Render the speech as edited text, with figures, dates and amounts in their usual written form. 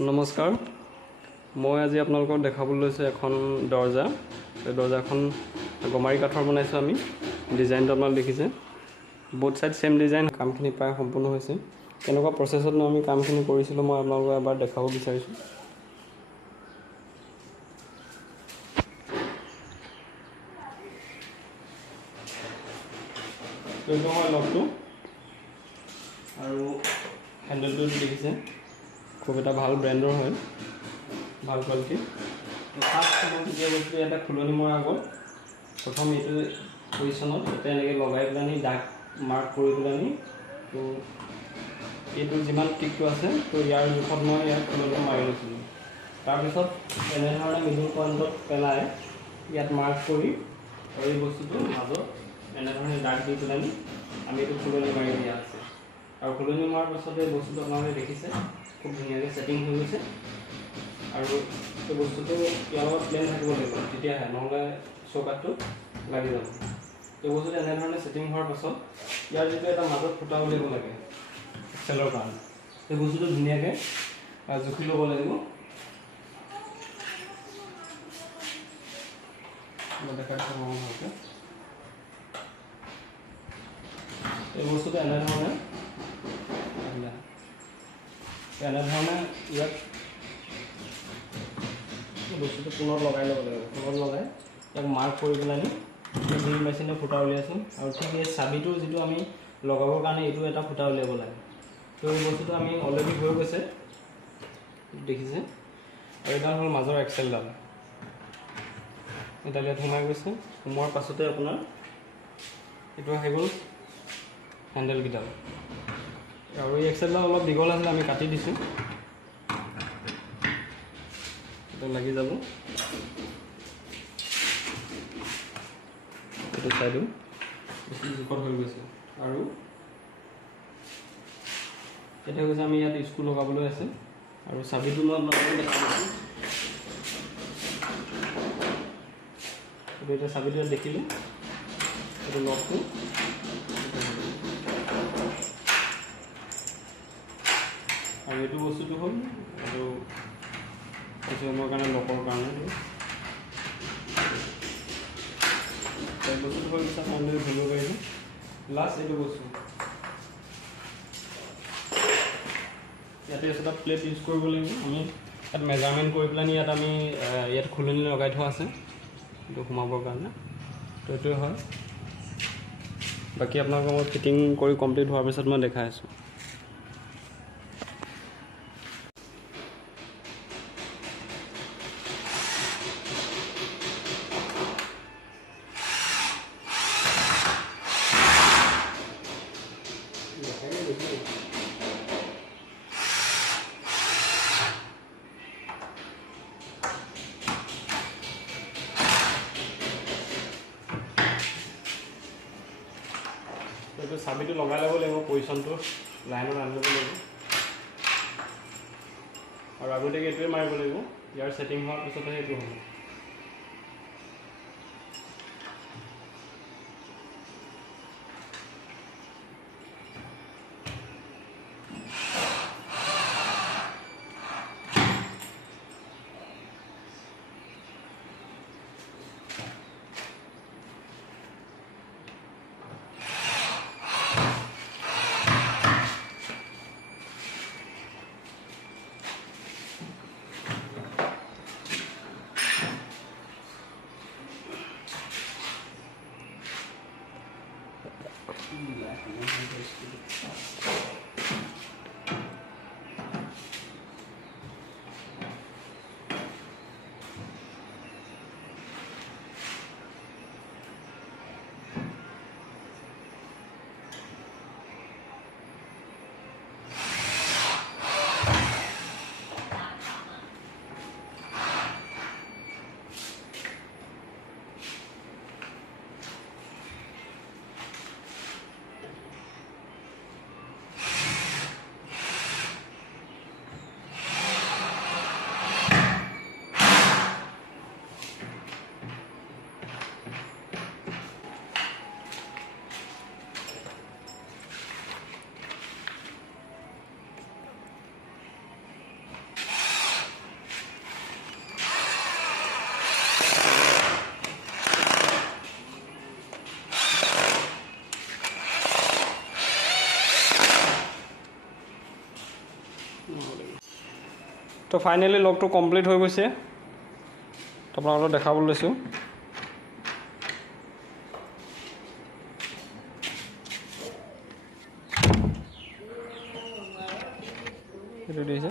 নমস্কাৰ, মই আজি আপোনালোকক দেখাবলৈ লৈছোঁ এখন দৰ্জা। এই দৰ্জাখন গমাৰি কাঠৰ বনাইছোঁ আমি। ডিজাইনটো আপোনালোকে দেখিছে, বোথ ছাইড ছেম ডিজাইন। কামখিনি প্ৰায় সম্পূৰ্ণ হৈছে। কেনেকুৱা প্ৰচেছতনো আমি কামখিনি কৰিছিলোঁ মই আপোনালোকক এবাৰ দেখাব বিচাৰিছোঁ। এইটো হয় লকটো, আৰু হেণ্ডেলটো দেখিছে, খুব এটা ভাল ব্ৰেণ্ডৰ হয়, ভাল কোৱালিটি। ফাৰ্ষ্ট মই যেতিয়া বস্তু এটা খুলনি মৰাৰ আগত প্ৰথম এইটো পজিশ্যনত ইয়াতে এনেকৈ লগাই পেলাই দাগ মাৰ্ক কৰি পেলাই তো এইটো যিমান টিকটো আছে তো ইয়াৰ জোখত মই ইয়াত খুলনি মাৰি লৈছিলোঁ। তাৰপিছত এনেধৰণে মিডল পইণ্টত পেলাই ইয়াত মাৰ্ক কৰি আৰু এই বস্তুটো মাজত এনেধৰণে দাগ দি পেলাই আমি এইটো খুলনি মাৰি দিয়া আছে। আৰু খুলনি মৰাৰ পাছতে এই বস্তুটো আপোনালোকে দেখিছে খুব ধুনীয়াকৈ ছেটিং হৈ গৈছে। আৰু এই বস্তুটো ইয়াৰ লগত প্লেন থাকিব লাগিব, তেতিয়াহে, নহ'লে চৌকাঠটো লাগি যাব। এই বস্তুটো এনেধৰণে ছেটিং হোৱাৰ পাছত ইয়াৰ যিটো এটা মাজত ফুটা উলিয়াব লাগে খেলৰ কাৰণে, সেই বস্তুটো ধুনীয়াকৈ জুখি ল'ব লাগিব। দেখাই দিছোঁ মই ভালকৈ। এই বস্তুটো এনেধৰণে ইয়াত বস্তুটো পুনৰ লগাই ল'ব লাগিব। পুনৰ লগাই ইয়াক মাৰ্ক কৰি পেলাই ড্ৰিল মেচিনে ফুটা উলিয়াইছোঁ। আৰু ঠিক এই চাবিটো যিটো আমি লগাবৰ কাৰণে এইটো এটা ফুটা উলিয়াব লাগে। তো এই বস্তুটো আমি অলৰেডি হৈ গৈছে, দেখিছে। আৰু এইডাল হ'ল মাজৰ এক্সেলডাল, এইডাল ইয়াত সোমাই গৈছে। সোমোৱাৰ পাছতে আপোনাৰ এইটো আহি গ'ল হেণ্ডেলকেইডাল। আৰু এই এক্সেলডাল অলপ দীঘল আছিলে, আমি কাটি দিছোঁ, এইটো লাগি যাব। এইটো চাইডো বেছি জোখত হৈ গৈছে। আৰু এতিয়া কৈছে আমি ইয়াত স্ক্ৰু লগাবলৈ আছে। আৰু চাবিটো মই আপোনালোকক দেখা দিছোঁ। এইটো এতিয়া চাবিটো ইয়াত দেখিলে, এইটো লকটো। আৰু এইটো বস্তুটো হ'ল এইটো কিছুমানৰ কাৰণে লকৰ কাৰণে এই বস্তুটো হ'ল পিছত আমি ধৰিব পাৰিছোঁ। লাষ্ট এইটো বস্তু ইয়াতে এটা প্লেট ইউজ কৰিব লাগিব। আমি ইয়াত মেজাৰমেণ্ট কৰি পেলাই ইয়াত আমি ইয়াত খুলনি লগাই থোৱা আছে এইটো সোমাবৰ কাৰণে। তো এইটোৱে হয়। বাকী আপোনালোকক মই ফিটিং কৰি কমপ্লিট হোৱাৰ পিছত মই দেখাই আছোঁ। এইটো চাবিটো লগাই ল'ব লাগিব, পজিশ্যনটো লাইনত আনি ল'ব লাগিব। আৰু আগতীয়াকৈ এইটোৱে মাৰিব লাগিব। ইয়াৰ ছেটিং হোৱাৰ পিছতে সেইটো হ'ব। তো ফাইনেলি লকটো কমপ্লিট হৈ গৈছে, তো আপোনালোকক দেখাবলৈ লৈছোঁ। এইটো দিছে।